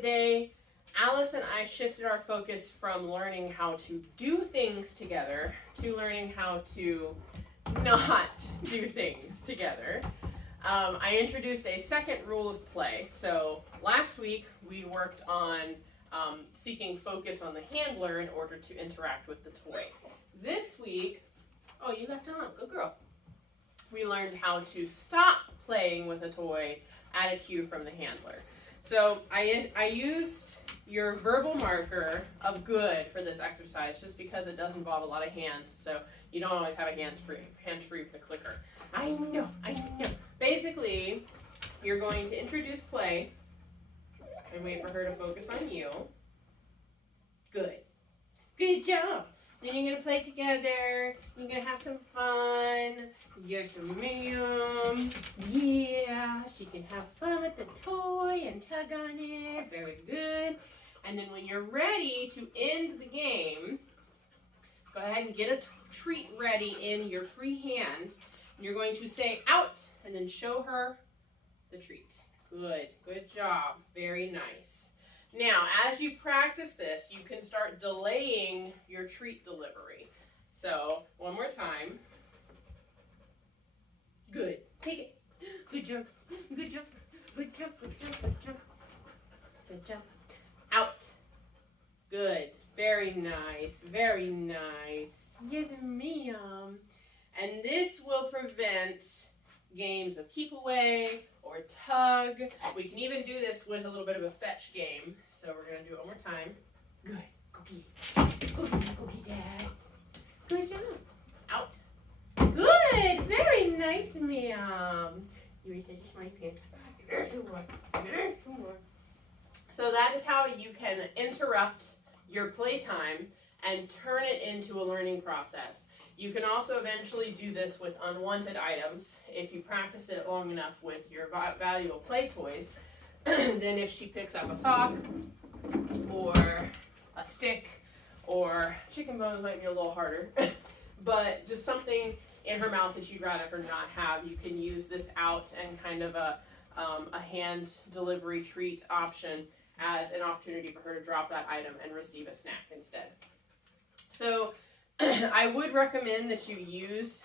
Today, Alice and I shifted our focus from learning how to do things together to learning how to not do things together. I introduced a second rule of play. So last week we worked on seeking focus on the handler in order to interact with the toy. This week, oh, you left it on, good girl. We learned how to stop playing with a toy at a cue from the handler. So I used your verbal marker of good for this exercise just because it does involve a lot of hands, so you don't always have a hands free for the clicker. I know. Basically, you're going to introduce play and wait for her to focus on you. Good job. Then you're gonna play together. You're gonna have some fun. Yes, ma'am. Yeah, she can have fun with the toy and tug on it. Very good. And then when you're ready to end the game, go ahead and get a treat ready in your free hand. And you're going to say out and then show her the treat. Good job. Very nice. Now, as you practice this, you can start delaying your treat delivery. So, one more time. Good. Take it. Good job. Out. Good. Very nice. Yes, ma'am. And this will prevent games of keep away or tug. We can even do this with a little bit of a fetch game. So we're going to do it one more time. Good. Cookie, Dad. Good job. Out. Good. Very nice, ma'am. You ready to touch my pen? Sure. So that is how you can interrupt your playtime and turn it into a learning process. You can also eventually do this with unwanted items if you practice it long enough with your valuable play toys. Then if she picks up a sock or a stick or chicken bones might be a little harder, but just something in her mouth that you'd rather her not have, you can use this out and kind of a hand delivery treat option as an opportunity for her to drop that item and receive a snack instead. So I would recommend that you use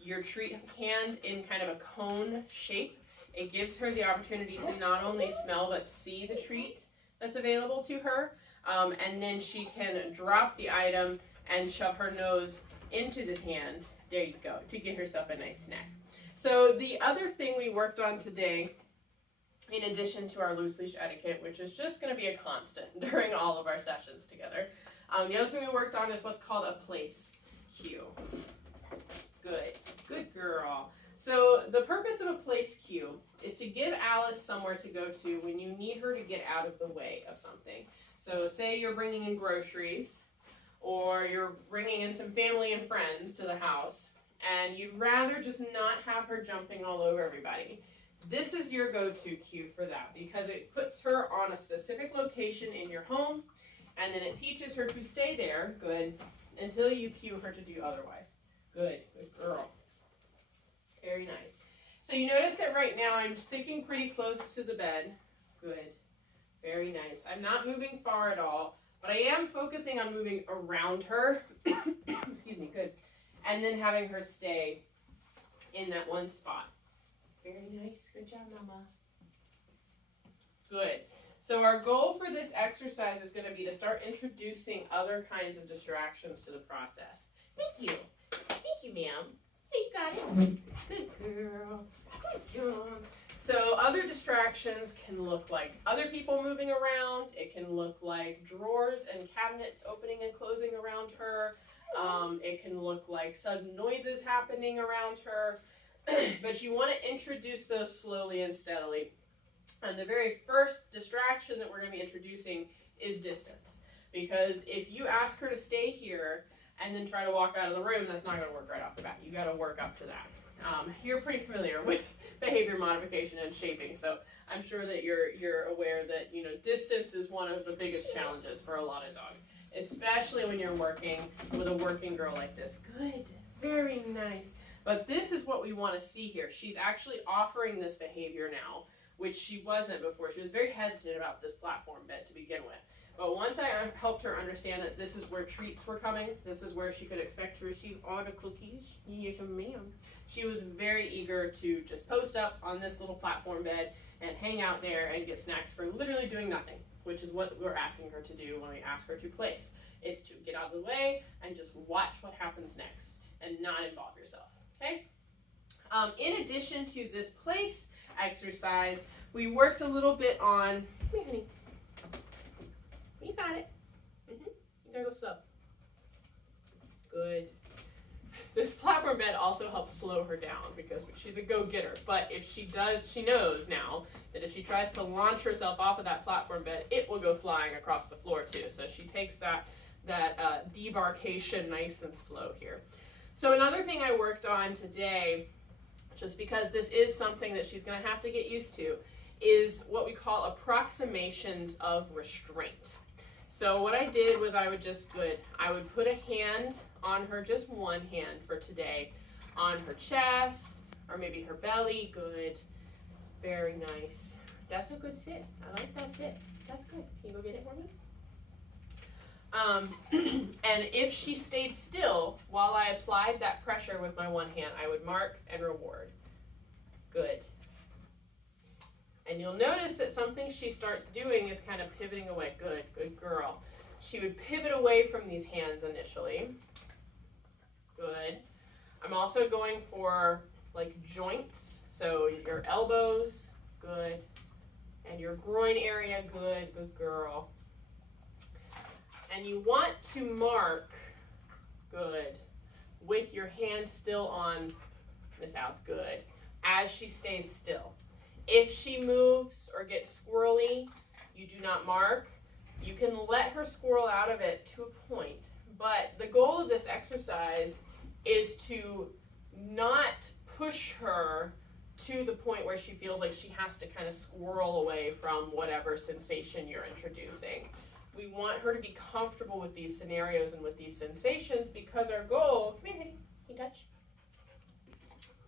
your treat hand in kind of a cone shape. It gives her the opportunity to not only smell but see the treat that's available to her, and then she can drop the item and shove her nose into this hand, there you go, to get herself a nice snack. So the other thing we worked on today, in addition to our loose leash etiquette, which is just going to be a constant during all of our sessions together, the other thing we worked on is what's called a place cue. Good girl. So the purpose of a place cue is to give Alice somewhere to go to when you need her to get out of the way of something. So say you're bringing in groceries or you're bringing in some family and friends to the house and you'd rather just not have her jumping all over everybody. This is your go-to cue for that because it puts her on a specific location in your home. And then it teaches her to stay there, good, until you cue her to do otherwise. Good girl. Very nice. So you notice that right now I'm sticking pretty close to the bed. Good. Very nice. I'm not moving far at all, but I am focusing on moving around her. Excuse me, good. And then having her stay in that one spot. Very nice. Good job, Mama. Good. So our goal for this exercise is going to be to start introducing other kinds of distractions to the process. Thank you. Thank you, ma'am. You got it. Good girl. Good job. So other distractions can look like other people moving around. It can look like drawers and cabinets opening and closing around her. It can look like sudden noises happening around her. But you want to introduce those slowly and steadily. And the very first distraction that we're going to be introducing is distance. Because if you ask her to stay here and then try to walk out of the room, that's not going to work right off the bat. You got to work up to that. You're pretty familiar with behavior modification and shaping, so I'm sure that you're aware that distance is one of the biggest challenges for a lot of dogs, especially when you're working with a working girl like this. Good, very nice. But this is what we want to see here. She's actually offering this behavior now which she wasn't before. She was very hesitant about this platform bed to begin with. But once I helped her understand that this is where treats were coming, this is where she could expect to receive all the cookies, yes ma'am, she was very eager to just post up on this little platform bed and hang out there and get snacks for literally doing nothing, which is what we're asking her to do when we ask her to place. It's to get out of the way and just watch what happens next and not involve yourself, okay? In addition to this place exercise, we worked a little bit on, come here, honey. You got it. You gotta go slow. Good. This platform bed also helps slow her down because she's a go-getter. But if she does, she knows now that if she tries to launch herself off of that platform bed, it will go flying across the floor too. So she takes that debarkation nice and slow here. So another thing I worked on today, just because this is something that she's going to have to get used to, is what we call approximations of restraint. So what I did was I would put a hand on her, just one hand for today, on her chest, or maybe her belly. Good. Very nice. That's a good sit. I like that sit. That's good. Can you go get it for me? And if she stayed still while I applied that pressure with my one hand, I would mark and reward. Good. And you'll notice that something she starts doing is kind of pivoting away. Good, good girl. She would pivot away from these hands initially. Good. I'm also going for like joints, so your elbows, good. And your groin area, good, good girl. And you want to mark, good, with your hand still on Miss Alice, good, as she stays still. If she moves or gets squirrely, you do not mark. You can let her squirrel out of it to a point, but the goal of this exercise is to not push her to the point where she feels like she has to kind of squirrel away from whatever sensation you're introducing. We want her to be comfortable with these scenarios and with these sensations because our goal, come here, honey, can you touch?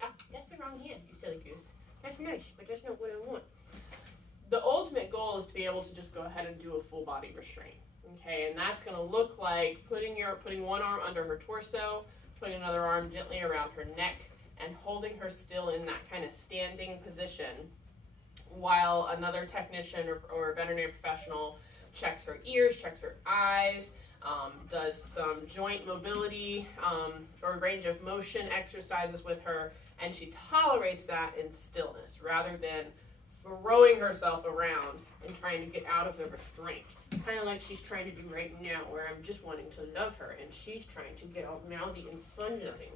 Ah, that's the wrong hand, you silly goose. That's nice, but that's not what I want. The ultimate goal is to be able to just go ahead and do a full body restraint, okay? And that's going to look like putting one arm under her torso, putting another arm gently around her neck, and holding her still in that kind of standing position while another technician or veterinary professional checks her ears, checks her eyes, does some joint mobility or range of motion exercises with her, and she tolerates that in stillness rather than throwing herself around and trying to get out of the restraint. Kind of like she's trying to do right now, where I'm just wanting to love her and she's trying to get all mouthy and fun-loving.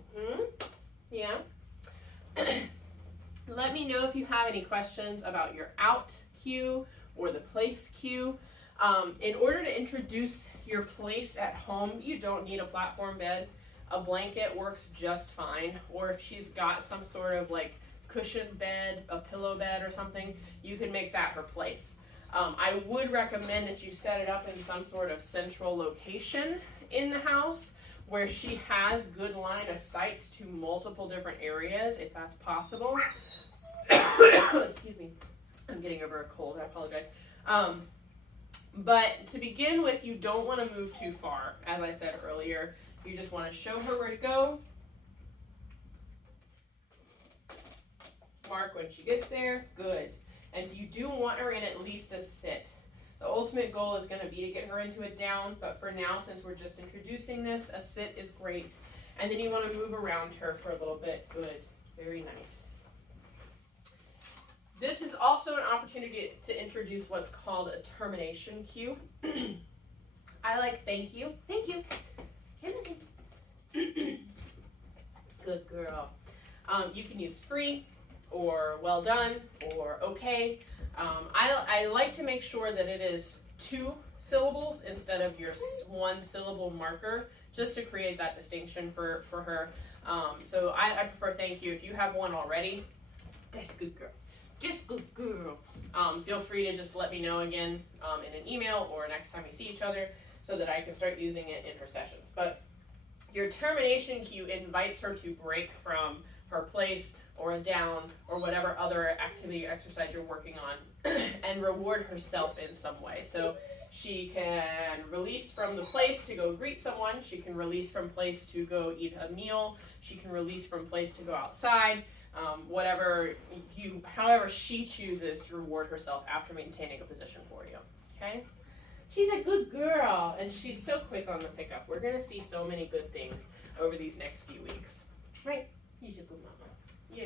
Yeah? Let me know if you have any questions about your out cue or the place cue. In order to introduce your place at home, you don't need a platform bed. A blanket works just fine. Or if she's got some sort of like cushioned bed, a pillow bed or something, you can make that her place. I would recommend that you set it up in some sort of central location in the house where she has good line of sight to multiple different areas, if that's possible. Excuse me, I'm getting over a cold, I apologize. But to begin with, you don't want to move too far. As I said earlier, you just want to show her where to go. Mark when she gets there, good. And you do want her in at least a sit. The ultimate goal is going to be to get her into a down, but for now, since we're just introducing this, a sit is great. And then you want to move around her for a little bit, good, very nice. This is also an opportunity to introduce what's called a termination cue. I like thank you. Thank you. Good girl. You can use free or well done or okay. I like to make sure that it is 2 syllables instead of your 1 syllable marker, just to create that distinction for her. So I prefer thank you. If you have one already, that's a good girl. Just good girl. Feel free to just let me know again in an email or next time we see each other so that I can start using it in her sessions. But your termination cue invites her to break from her place or a down or whatever other activity or exercise you're working on and reward herself in some way. So she can release from the place to go greet someone. She can release from place to go eat a meal. She can release from place to go outside. However she chooses to reward herself after maintaining a position for you. Okay? She's a good girl, and she's so quick on the pickup. We're going to see so many good things over these next few weeks. Right? She's a good mama.